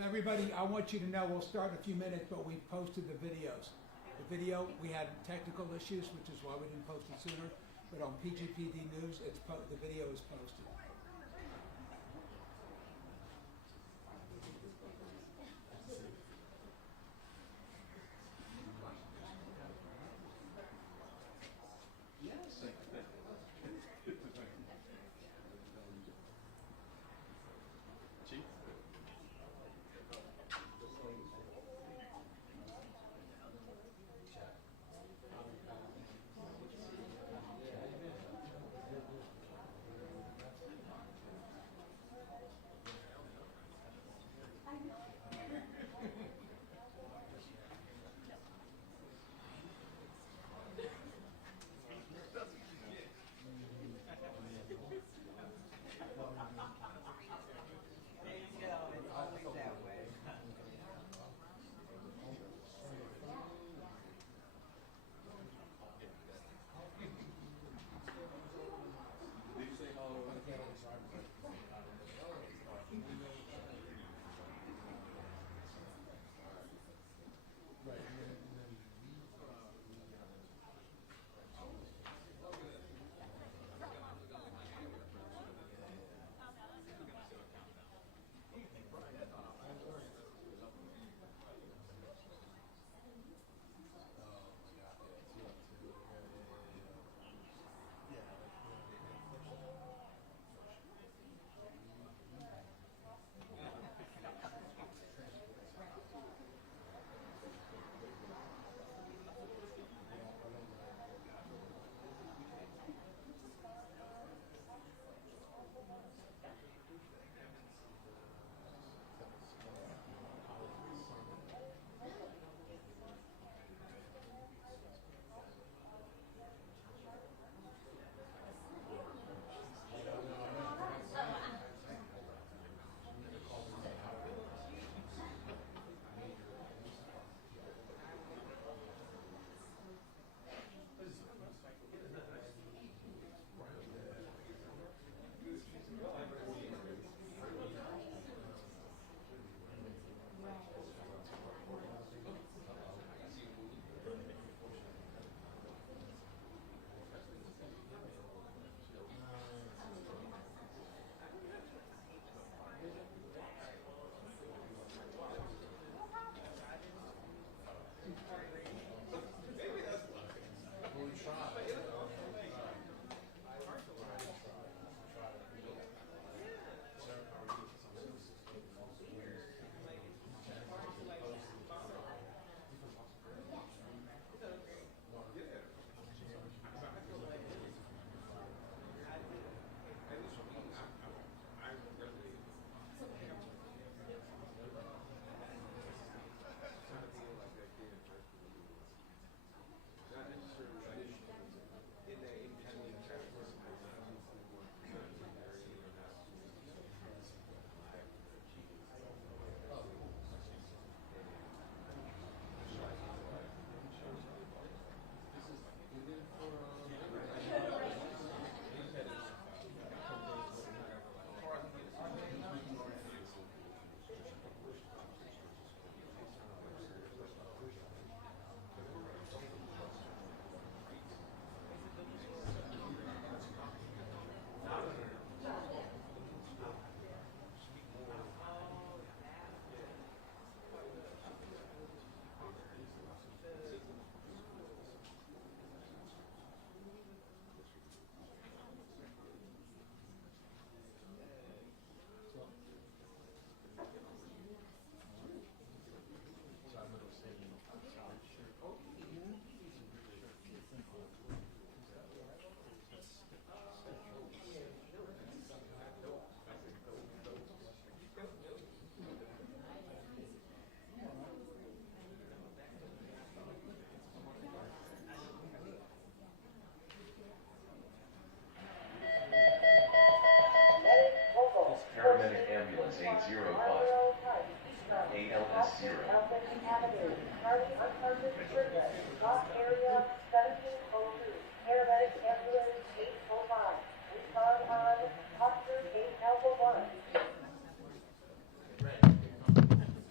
So everybody, I want you to know we'll start in a few minutes, but we've posted the videos. The video, we had technical issues, which is why we didn't post it sooner. But on PGPD News, the video is posted.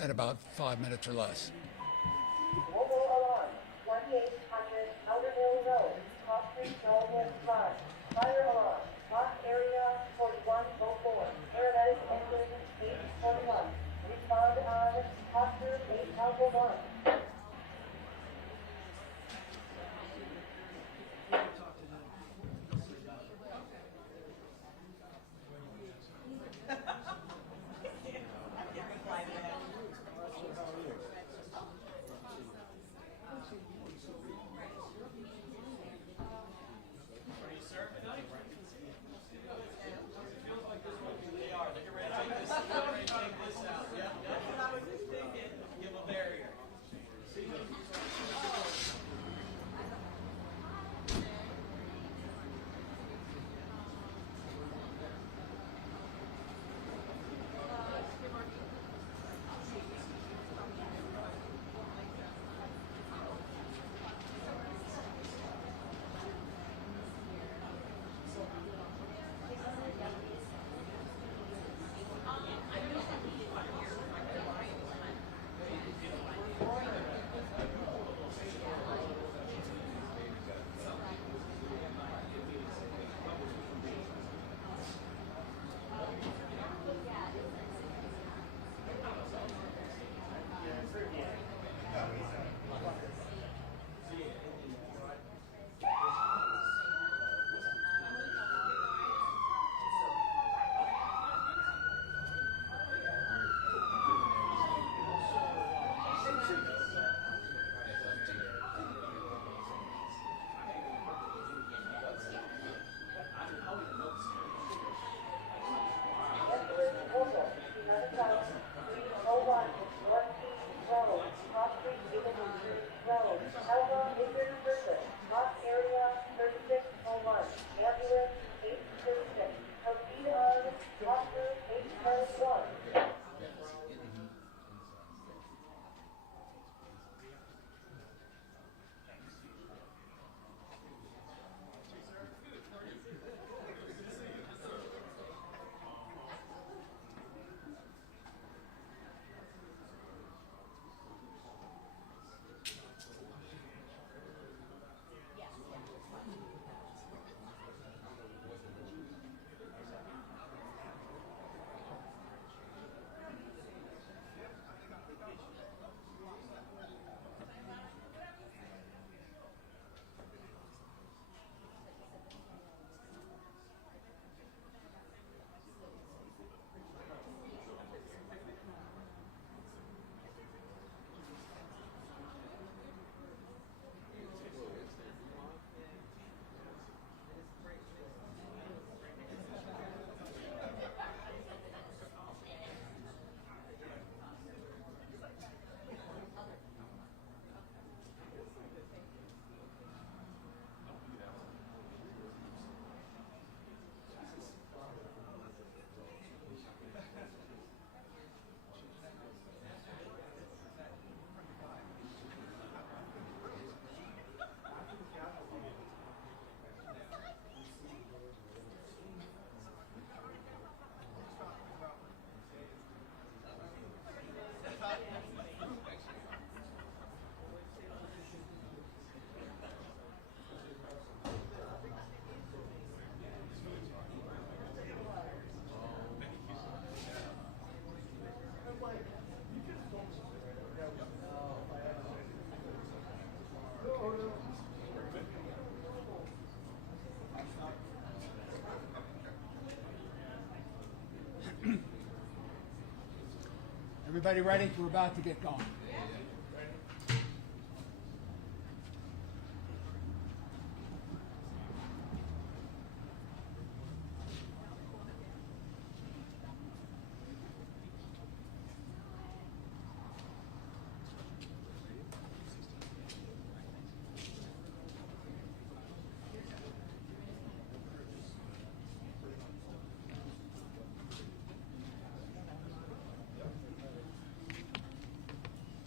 at about 5 minutes or less. Mobile alarm, 2800 Outer Mill Road, Cross Street, Northwest Drive. Fire alarm, lock area 4104. Paramedic engine 841. Respond on Foster 8001. Everybody ready? We're about to get going.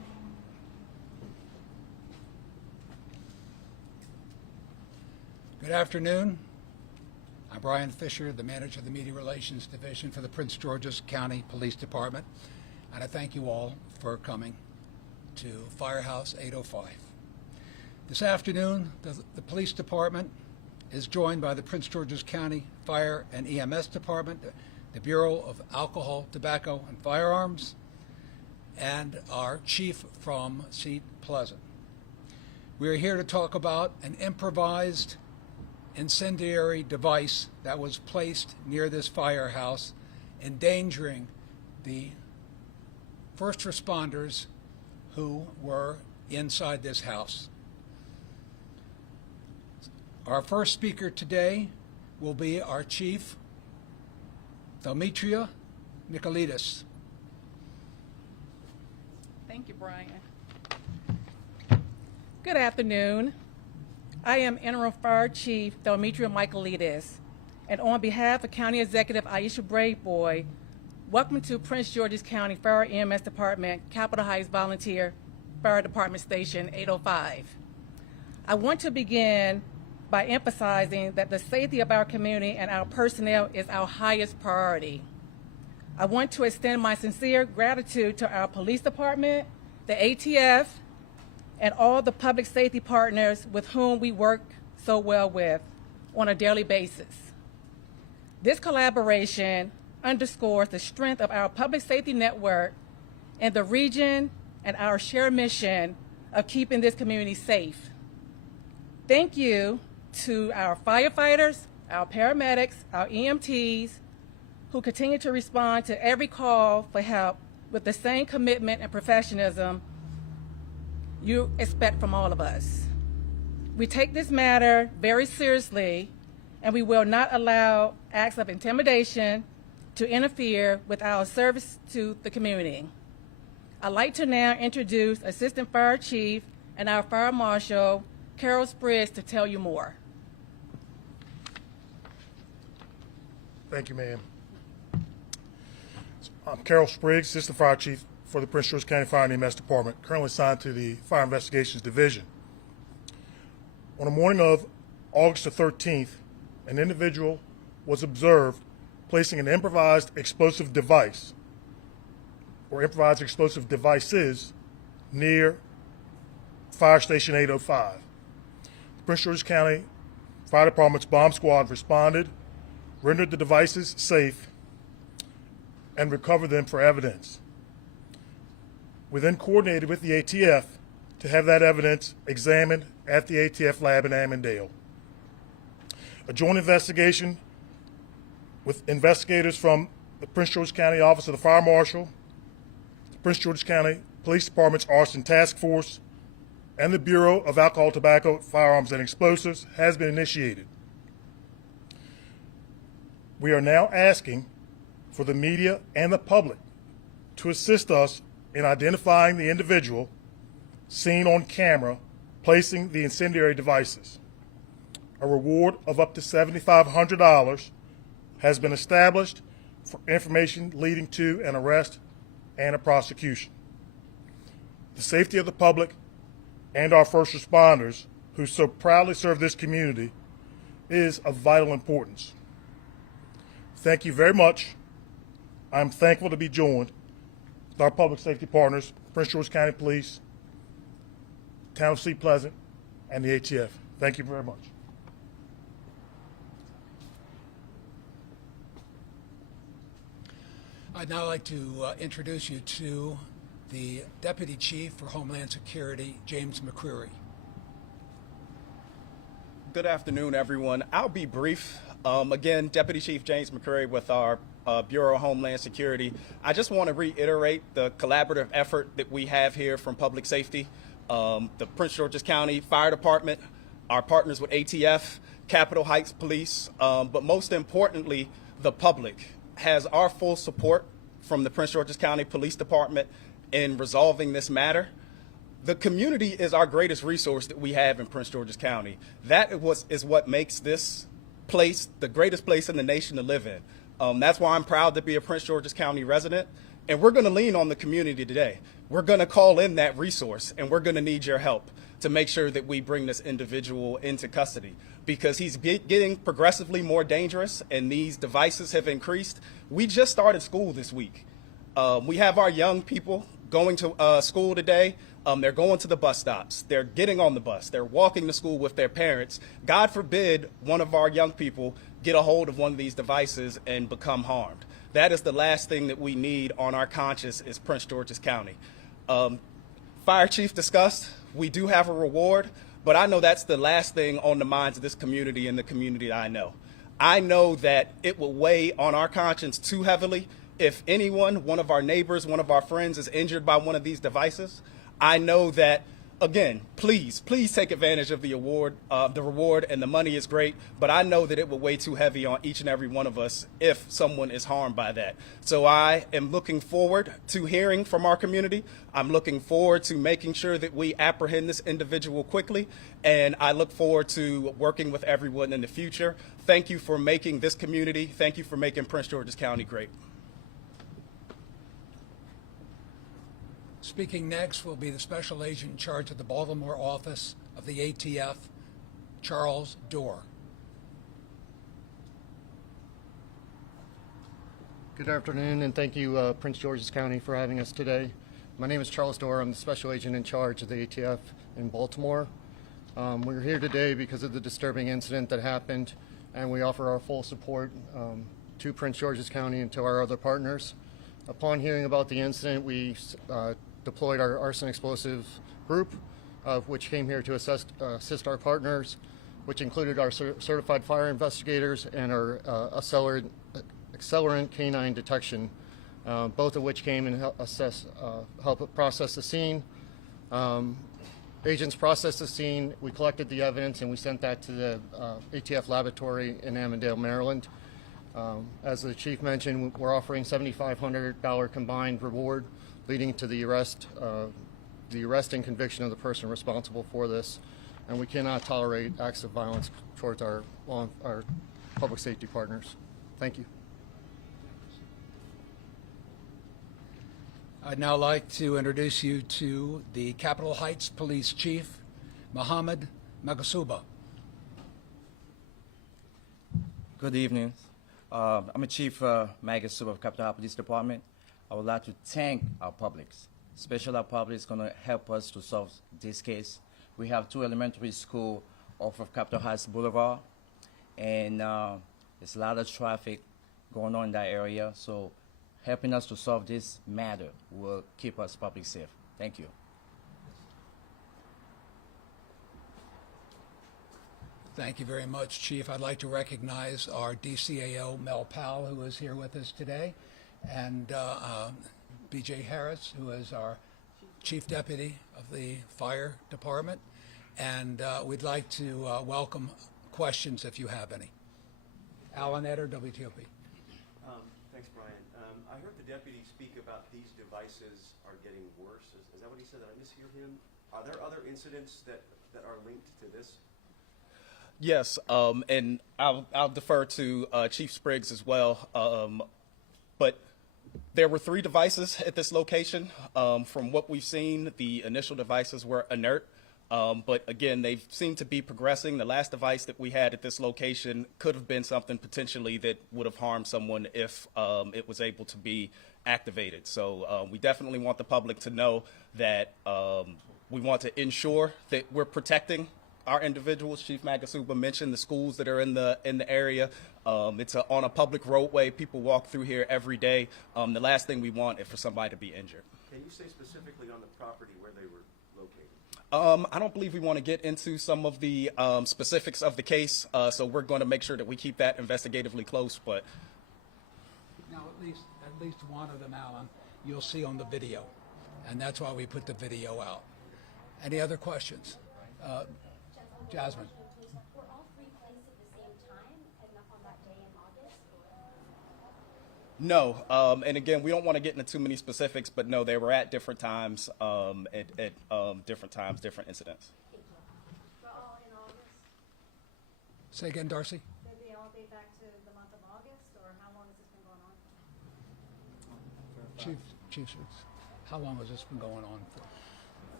Good afternoon. I'm Brian Fisher, the manager of the Media Relations Division for the Prince George's County Police Department, and I thank you all for coming to Firehouse 805. This afternoon, the police department is joined by the Prince George's County Fire and EMS Department, the Bureau of Alcohol, Tobacco, and Firearms, and our chief from Seat Pleasant. We are here to talk about an improvised incendiary device that was placed near this firehouse, endangering the first responders who were inside this house. Our first speaker today will be our chief, Demetria Nicolaitis. Thank you, Brian. Good afternoon. I am Interim Fire Chief Demetria Nicolaitis, and on behalf of County Executive Aisha Braveboy, welcome to Prince George's County Fire EMS Department, Captiol Heights Volunteer Fire Department Station 805. I want to begin by emphasizing that the safety of our community and our personnel is our highest priority. I want to extend my sincere gratitude to our police department, the ATF, and all the public safety partners with whom we work so well with on a daily basis. This collaboration underscores the strength of our public safety network in the region and our shared mission of keeping this community safe. Thank you to our firefighters, our paramedics, our EMTs, who continue to respond to every call for help with the same commitment and professionalism you expect from all of us. We take this matter very seriously, and we will not allow acts of intimidation to interfere with our service to the community. I'd like to now introduce Assistant Fire Chief and our Fire Marshal, Carol Spriggs, to tell you more. Thank you, ma'am. I'm Carol Spriggs, Assistant Fire Chief for the Prince George's County Fire and EMS Department, currently assigned to the Fire Investigations Division. On the morning of August the 13th, an individual was observed placing an improvised explosive device, or improvised explosive devices, near Fire Station 805. The Prince George's County Fire Department's bomb squad responded, rendered the devices safe, and recovered them for evidence. We then coordinated with the ATF to have that evidence examined at the ATF lab in Amondale. A joint investigation with investigators from the Prince George's County Office of the Fire Marshal, the Prince George's County Police Department's Arson Task Force, and the Bureau of Alcohol, Tobacco, Firearms, and Explosives has been initiated. We are now asking for the media and the public to assist us in identifying the individual seen on camera placing the incendiary devices. A reward of up to $7,500 has been established for information leading to an arrest and a prosecution. The safety of the public and our first responders, who so proudly serve this community, is of vital importance. Thank you very much. I'm thankful to be joined with our public safety partners, Prince George's County Police, Town of Seat Pleasant, and the ATF. Thank you very much. I'd now like to introduce you to the Deputy Chief for Homeland Security, James McCreary. Good afternoon, everyone. I'll be brief. Again, Deputy Chief James McCreary with our Bureau of Homeland Security. I just want to reiterate the collaborative effort that we have here from public safety, the Prince George's County Fire Department, our partners with ATF, Captiol Heights Police, but most importantly, the public has our full support from the Prince George's County Police Department in resolving this matter. The community is our greatest resource that we have in Prince George's County. That is what makes this place the greatest place in the nation to live in. That's why I'm proud to be a Prince George's County resident. And we're going to lean on the community today. We're going to call in that resource, and we're going to need your help. to make sure that we bring this individual into custody, because he's getting progressively more dangerous and these devices have increased. We just started school this week. We have our young people going to school today. They're going to the bus stops. They're getting on the bus. They're walking to school with their parents. God forbid one of our young people get a hold of one of these devices and become harmed. That is the last thing that we need on our conscience as Prince George's County. Fire Chief discussed, we do have a reward, but I know that's the last thing on the minds of this community and the community that I know. I know that it will weigh on our conscience too heavily if anyone, one of our neighbors, one of our friends is injured by one of these devices. I know that, again, please take advantage of the reward, and the money is great, but I know that it will weigh too heavy on each and every one of us if someone is harmed by that. So I am looking forward to hearing from our community. I'm looking forward to making sure that we apprehend this individual quickly, and I look forward to working with everyone in the future. Thank you for making this community, thank you for making Prince George's County great. Speaking next will be the Special Agent in charge of the Baltimore office of the ATF, Charles Dorr. Good afternoon, and thank you, Prince George's County, for having us today. My name is Charles Dorr. I'm the Special Agent in charge of the ATF in Baltimore. We're here today because of the disturbing incident that happened, and we offer our full support to Prince George's County and to our other partners. Upon hearing about the incident, we deployed our arson explosive group, which came here to assist our partners, which included our certified fire investigators and our accelerant canine detection, both of which came and help process the scene. Agents processed the scene, we collected the evidence, and we sent that to the ATF laboratory in Avondale, Maryland. As the chief mentioned, we're offering $7,500 combined reward, leading to the arrest and conviction of the person responsible for this. And we cannot tolerate acts of violence towards our public safety partners. Thank you. I'd now like to introduce you to the Captiol Heights Police Chief, Mohammed Magasuba. Good evening. I'm a Chief Magasuba of Captiol Heights Police Department. I would like to thank our public, especially our public is going to help us to solve this case. We have two elementary schools off of Captiol Heights Boulevard, and there's a lot of traffic going on in that area, so helping us to solve this matter will keep us public safe. Thank you. Thank you very much, Chief. I'd like to recognize our DCAO, Mel Powell, who is here with us today, and B.J. Harris, who is our Chief Deputy of the Fire Department. And we'd like to welcome questions if you have any. Alan Eder, WTOP. Thanks, Brian. I heard the deputy speak about these devices are getting worse. Is that what he said? Did I mishear him? Are there other incidents that are linked to this? Yes, and I'll defer to Chief Spriggs as well. But there were 3 devices at this location. From what we've seen, the initial devices were inert. But again, they seem to be progressing. The last device that we had at this location could have been something potentially that would have harmed someone if it was able to be activated. So we definitely want the public to know that we want to ensure that we're protecting our individuals. Chief Magasuba mentioned the schools that are in the area. It's on a public roadway. People walk through here every day. The last thing we want is for somebody to be injured. Can you say specifically on the property where they were located? I don't believe we want to get into some of the specifics of the case, so we're going to make sure that we keep that investigatively close. But Now, at least one of them, Alan, you'll see on the video, and that's why we put the video out. Any other questions? Jasmine. Were all 3 placed at the same time on that day in August? No, and again, we don't want to get into too many specifics, but no, they were at different times, at different times, different incidents. Thank you. Were all in August? Say again, Darcy. Did they all date back to the month of August, or how long has this been going on? Chief, how long has this been going on for?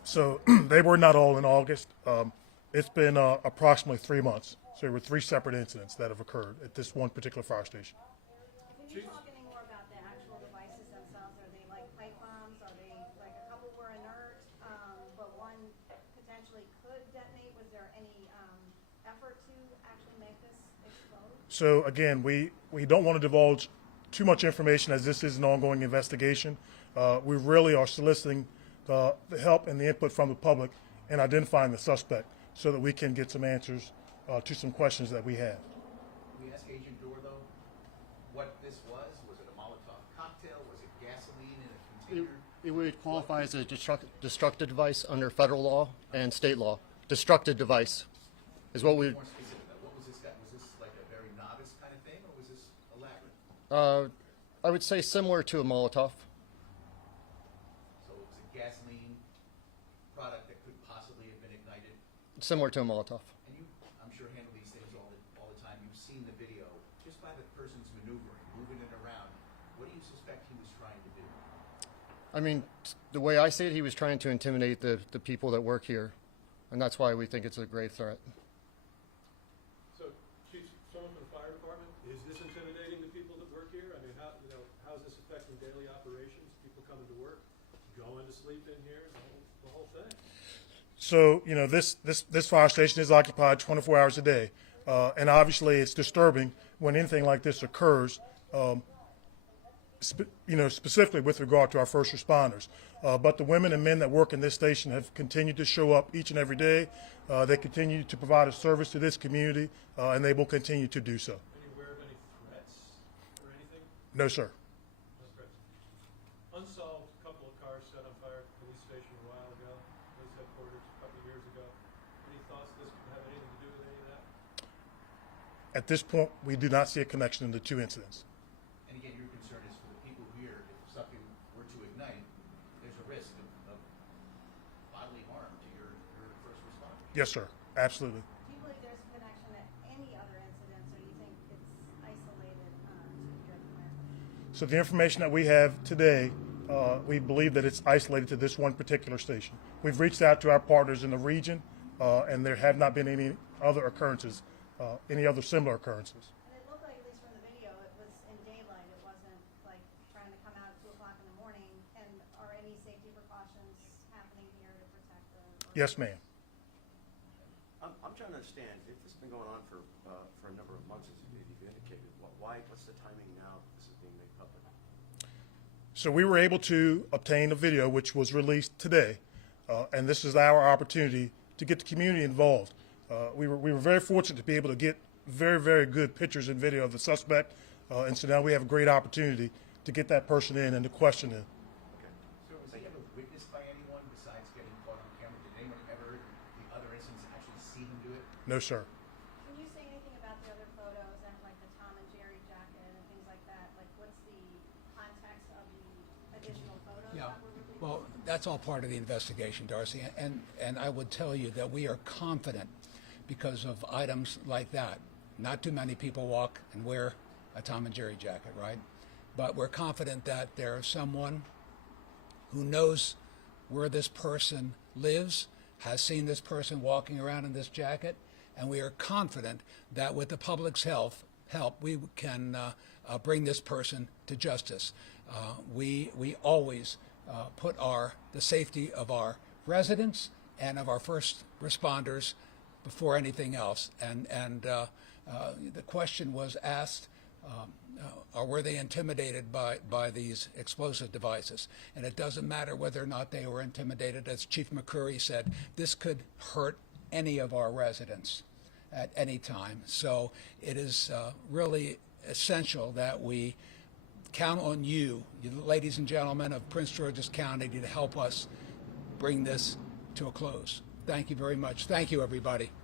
So they were not all in August. It's been approximately 3 months. So there were 3 separate incidents that have occurred at this one particular fire station. Can you talk any more about the actual devices themselves? Are they like pipe bombs? Are they like a couple were inert, but one potentially could detonate? Was there any effort to actually make this explode? So again, we don't want to divulge too much information as this is an ongoing investigation. We really are soliciting the help and the input from the public in identifying the suspect so that we can get some answers to some questions that we have. We asked Agent Dorr, though, what this was. Was it a Molotov cocktail? Was it gasoline in a container? It would qualify as a destructive device under federal law and state law. Destructive device is what we. More specific, what was this? Was this like a very novice kind of thing, or was this elaborate? I would say similar to a Molotov. So it was a gasoline product that could possibly have been ignited. Similar to a Molotov. And you, I'm sure, handle these things all the time. You've seen the video. Just by the person's maneuvering, moving it around, what do you suspect he was trying to do? I mean, the way I see it, he was trying to intimidate the people that work here, and that's why we think it's a grave threat. So, Chief, someone from the fire department, is this intimidating the people that work here? I mean, how is this affecting daily operations? People coming to work, going to sleep in here, the whole thing. So, this fire station is occupied 24 hours a day. And obviously it's disturbing when anything like this occurs, specifically with regard to our first responders. But the women and men that work in this station have continued to show up each and every day. They continue to provide a service to this community, and they will continue to do so. Are you aware of any threats or anything? No, sir. No threats. Unsolved couple of cars set on fire at the police station a while ago, police headquarters a couple of years ago. Any thoughts this could have anything to do with any of that? At this point, we do not see a connection in the 2 incidents. And again, your concern is for the people here, if something were to ignite, there's a risk of bodily harm to your first responder. Yes, sir. Absolutely. Do you believe there's a connection to any other incidents, or do you think it's isolated to here at the plant? So the information that we have today, we believe that it's isolated to this one particular station. We've reached out to our partners in the region, and there have not been any other occurrences, any other similar occurrences. And it looked like, at least from the video, it was in daylight. It wasn't like trying to come out at 2 o'clock in the morning. And are any safety precautions happening here to protect the? Yes, ma'am. I'm trying to understand, if this has been going on for a number of months, as you've indicated, what's the timing now that this is being made public? So we were able to obtain a video which was released today, and this is our opportunity to get the community involved. We were very fortunate to be able to get very, very good pictures and video of the suspect, and so now we have a great opportunity to get that person in and to question him. Okay. So was he ever witnessed by anyone besides getting caught on camera? Did anyone ever, the other incidents, actually see him do it? No, sir. Can you say anything about the other photos and like the Tom and Jerry jacket and things like that? Like, what's the context of the additional photos Yeah, that were released? well, that's all part of the investigation, Darcy, and I would tell you that we are confident because of items like that. Not too many people walk and wear a Tom and Jerry jacket, right? But we're confident that there's someone who knows where this person lives, has seen this person walking around in this jacket, and we are confident that with the public's help, we can bring this person to justice. We always put the safety of our residents and of our first responders before anything else. And the question was asked, or were they intimidated by these explosive devices? And it doesn't matter whether or not they were intimidated. As Chief McCurry said, this could hurt any of our residents at any time. So it is really essential that we count on you, ladies and gentlemen of Prince George's County, to help us bring this to a close. Thank you very much. Thank you, everybody.